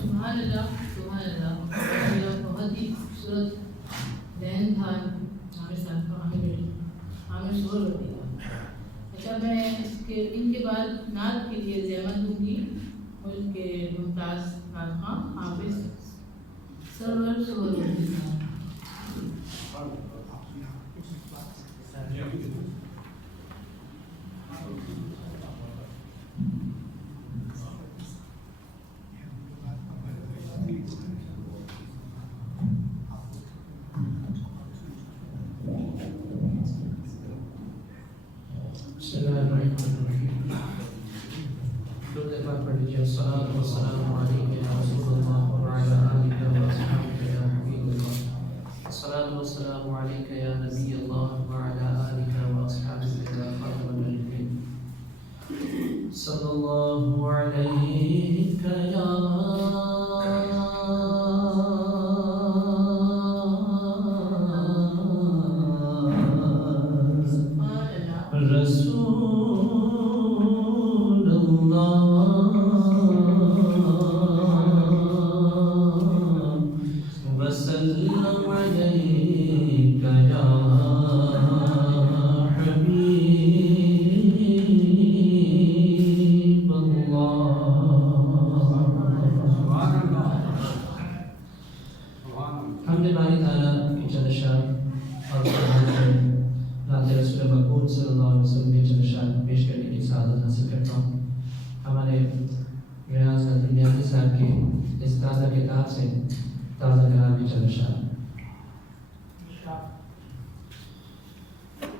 सुभान अल्लाह बहुत ही खूबसूरत बहन था हमारे साथ का हमें शोर कर दिया। अच्छा, मैं इनके बाद नात के लिए ज़हमत दूँगी मुल्क के मुमताज़ नात खां हाफिज़ सरवर सोहर।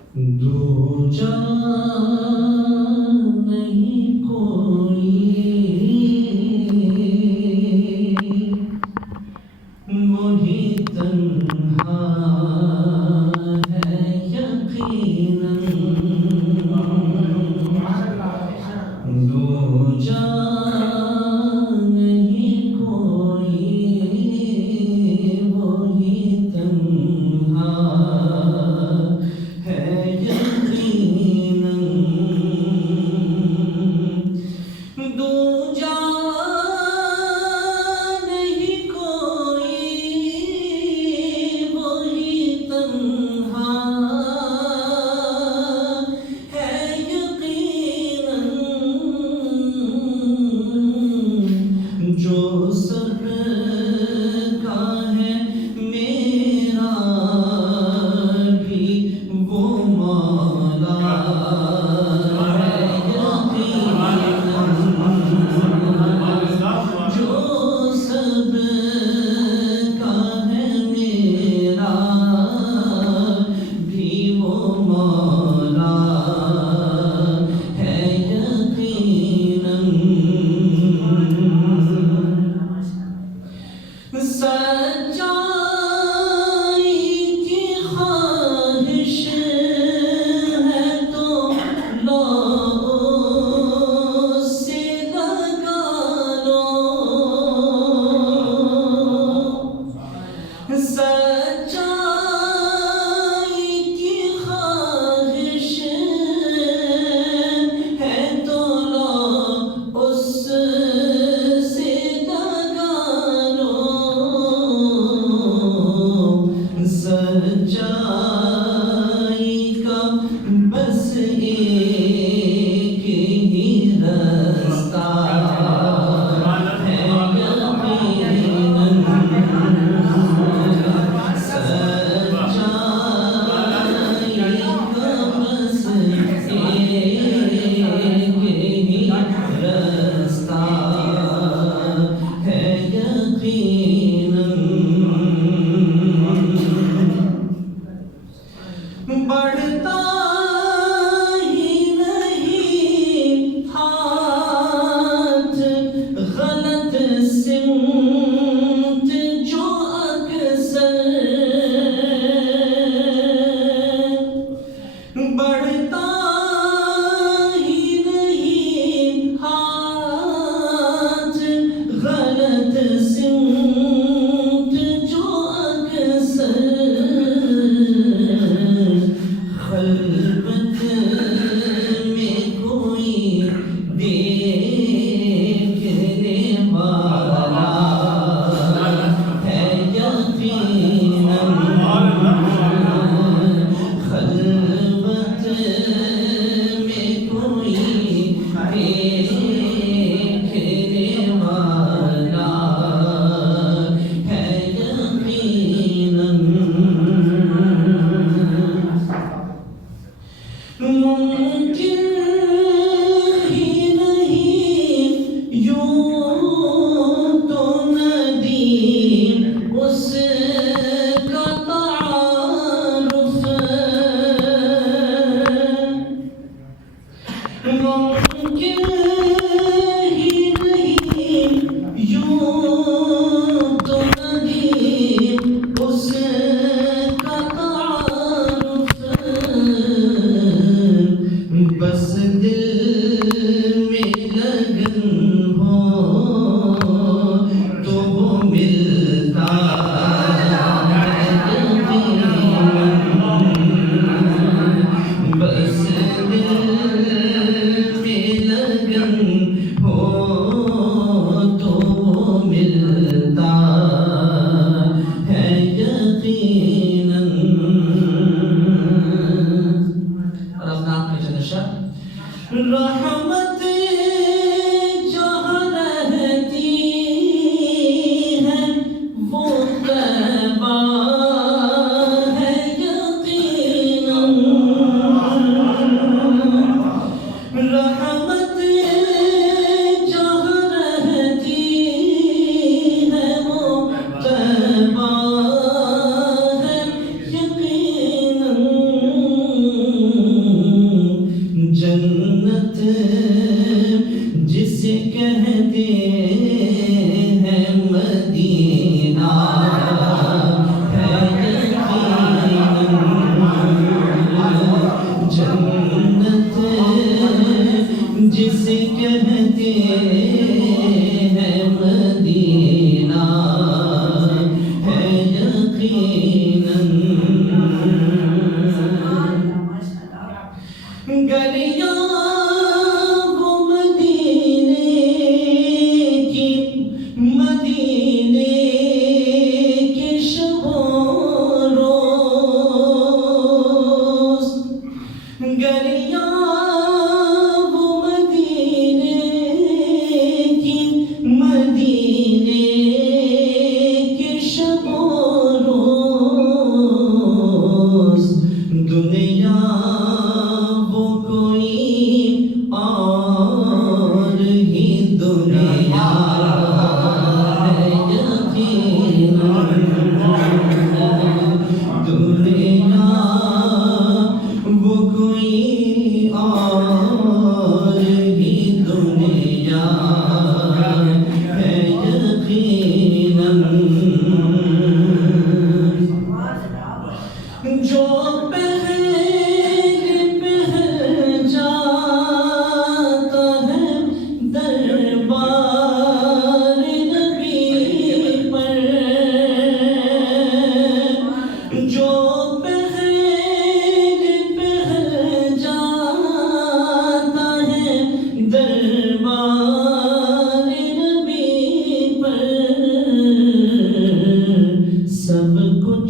दूजा नहीं कोई वही तन्हा है यकीनन। दूजा नहीं कोई वही तन्हा है यकीनन। दूजा नहीं कोई वही तन्हा है यकीनन। जो सब का है मेरा भी वो मौला है यकीनन। जो सब का है मेरा भी वो मौला है यकीनन। सच्चाई की ख्वाहिश है तो लो से लगा लो। सच्चाई की ख्वाहिश है तो लो उससे लगा लो। सच्चाई का बस एक ही रास्ता है यकीनन। सच्चाई का बस एक ही रास्ता है यकीनन। बढ़ता ही नहीं हाथ गलत सिमत जो अक्सर। बढ़ता ही नहीं हाथ गलत सिमत जो अक्सर। खलबत में कोई देखने वाला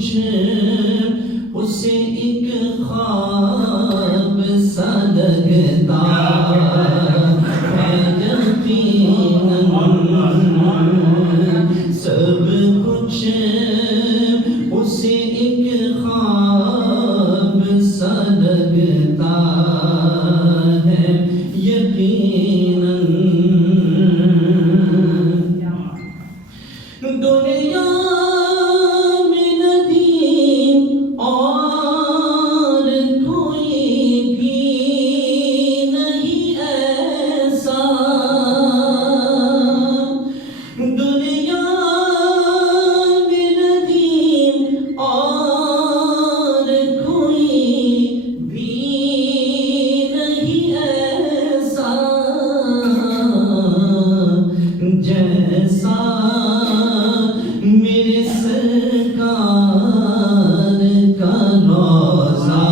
कुछ उसे एक ख्वाब सा लगता है यकीनन सब कुछ उसे एक ख्वाब सा लगता है यकीनन दुनिया में नदीम और कोई भी नहीं ऐसा दुनिया में नदीम और कोई भी नहीं ऐसा जैसा मेरे सरकार का रोज़ा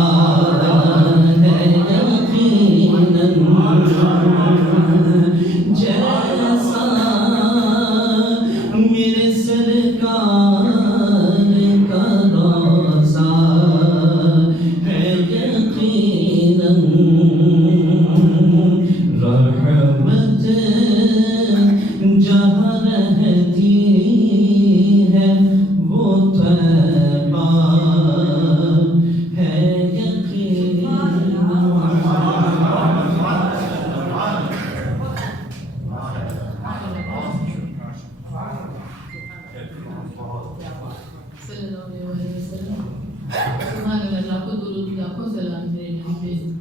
है यकीनन जैसा मेरे सरकार का रोज़ा है यकीनन रहमत जहाँ रहती है वो तैबा है सल्लल्लाहु अलैहि वसल्लम। सुभान अल्लाह, लाखों दुरूद लाखों सलाम मेरे नबी पे।